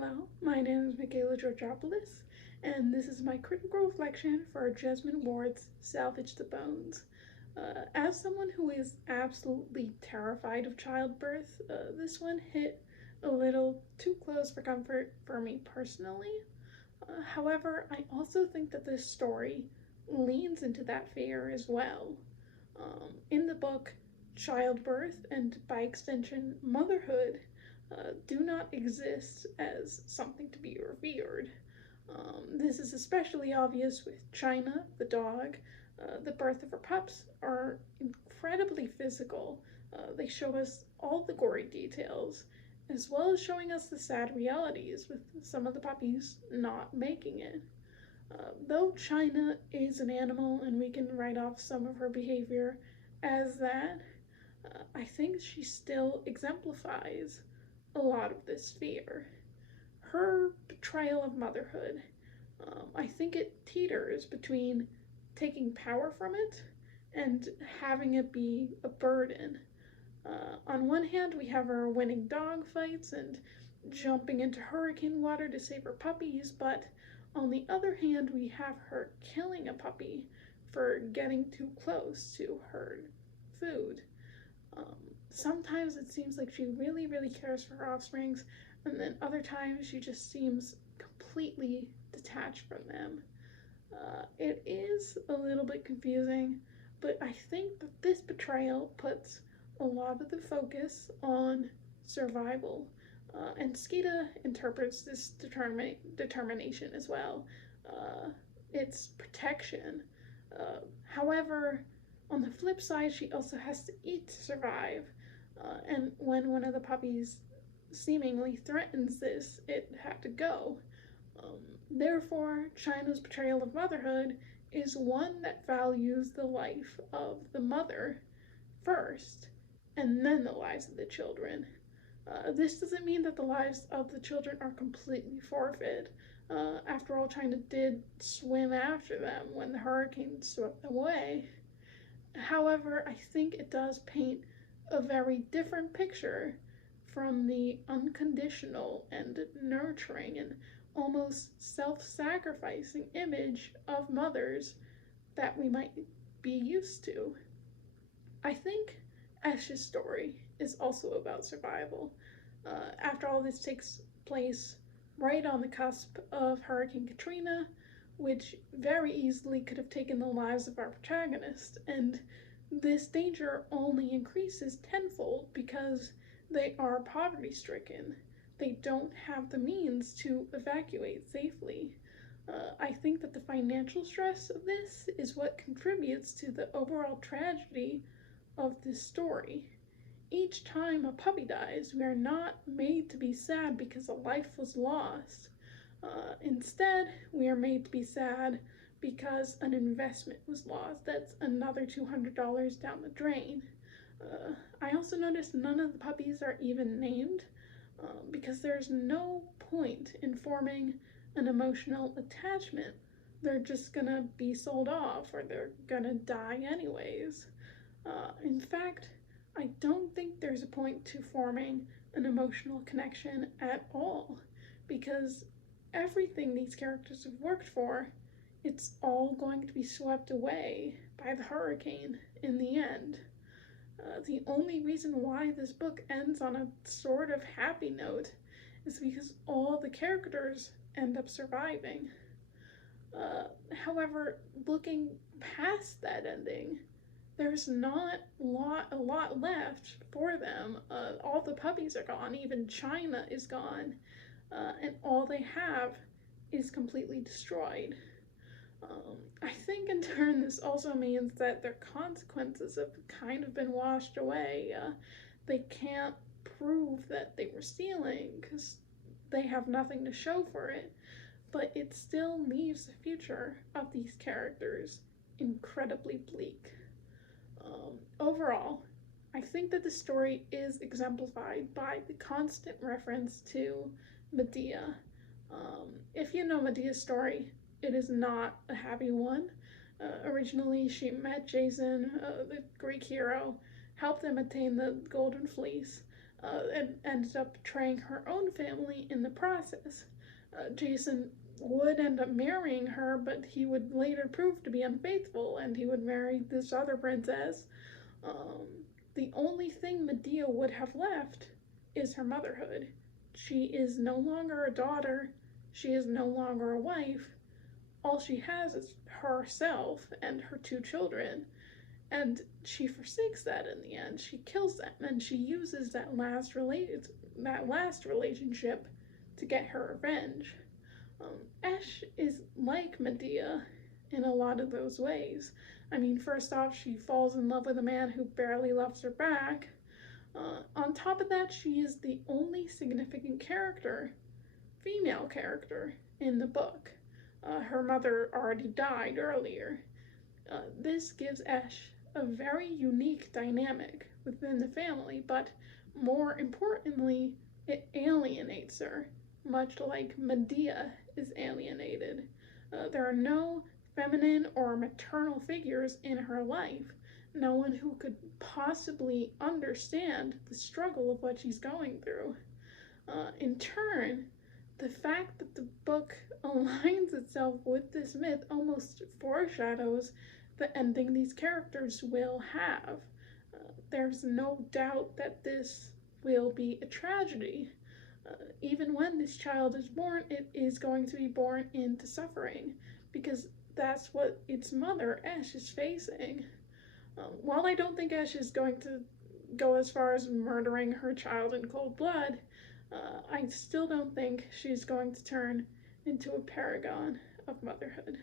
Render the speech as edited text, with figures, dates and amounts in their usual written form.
Hello, my name is Michaela Georgopoulos, and this is my critical reflection for Jesmyn Ward's Salvage the Bones. As someone who is absolutely terrified of childbirth, this one hit a little too close for comfort for me personally. However, I also think that this story leans into that fear as well. In the book, childbirth and by extension motherhood do not exist as something to be revered. This is especially obvious with China, the dog. The birth of her pups are incredibly physical. They show us all the gory details, as well as showing us the sad realities with some of the puppies not making it. Though China is an animal and we can write off some of her behavior as that, I think she still exemplifies a lot of this fear. Her betrayal of motherhood, I think it teeters between taking power from it and having it be a burden. On one hand, we have her winning dog fights and jumping into hurricane water to save her puppies, but on the other hand, we have her killing a puppy for getting too close to her food. Um, Sometimes it seems like she really, really cares for her offsprings, and then other times she just seems completely detached from them. It is a little bit confusing, but I think that this betrayal puts a lot of the focus on survival. And Skeeta interprets this determination as well. Uh, it's protection. However, on the flip side, she also has to eat to survive. And when one of the puppies seemingly threatens this, it had to go. Um, Therefore, China's portrayal of motherhood is one that values the life of the mother first, and then the lives of the children. This doesn't mean that the lives of the children are completely forfeit. After all, China did swim after them when the hurricane swept them away. However, I think it does paint a very different picture from the unconditional and nurturing and almost self sacrificing image of mothers that we might be used to. I think Ash's story is also about survival. After all, this takes place right on the cusp of Hurricane Katrina, which very easily could have taken the lives of our protagonist, and this danger only increases tenfold because they are poverty stricken. They don't have the means to evacuate safely. I think that the financial stress of this is what contributes to the overall tragedy of this story. Each time a puppy dies, we are not made to be sad because a life was lost. Instead, we are made to be sad because an investment was lost. That's another $200 down the drain. I also noticed none of the puppies are even named because there's no point in forming an emotional attachment. They're just gonna be sold off or they're gonna die anyways. In fact, I don't think there's a point to forming an emotional connection at all because everything these characters have worked for, it's all going to be swept away by the hurricane in the end. The only reason why this book ends on a sort of happy note is because all the characters end up surviving. However, looking past that ending, there's not a lot left for them. All the puppies are gone, even China is gone, and all they have is completely destroyed. I think in turn this also means that their consequences have kind of been washed away. They can't prove that they were stealing because they have nothing to show for it, but it still leaves the future of these characters incredibly bleak. Overall, I think that the story is exemplified by the constant reference to Medea. If you know Medea's story, it is not a happy one. Originally, she met Jason, the Greek hero, helped them attain the Golden Fleece, and ended up betraying her own family in the process. Jason would end up marrying her, but he would later prove to be unfaithful, and he would marry this other princess. Um, the only thing Medea would have left is her motherhood. She is no longer a daughter, she is no longer a wife. All she has is herself and her two children, and she forsakes that in the end. She kills them, and she uses that last relationship to get her revenge. Ash is like Medea in a lot of those ways. I mean, first off, she falls in love with a man who barely loves her back. On top of that, she is the only significant character, female character, in the book. Her mother already died earlier. This gives Ash a very unique dynamic within the family, but more importantly, it alienates her, much like Medea is alienated. There are no feminine or maternal figures in her life, no one who could possibly understand the struggle of what she's going through. In turn, the fact that the book aligns itself with this myth almost foreshadows the ending these characters will have. There's no doubt that this will be a tragedy. Even when this child is born, it is going to be born into suffering because that's what its mother, Ash, is facing. While I don't think Ash is going to go as far as murdering her child in cold blood, I still don't think she's going to turn into a paragon of motherhood.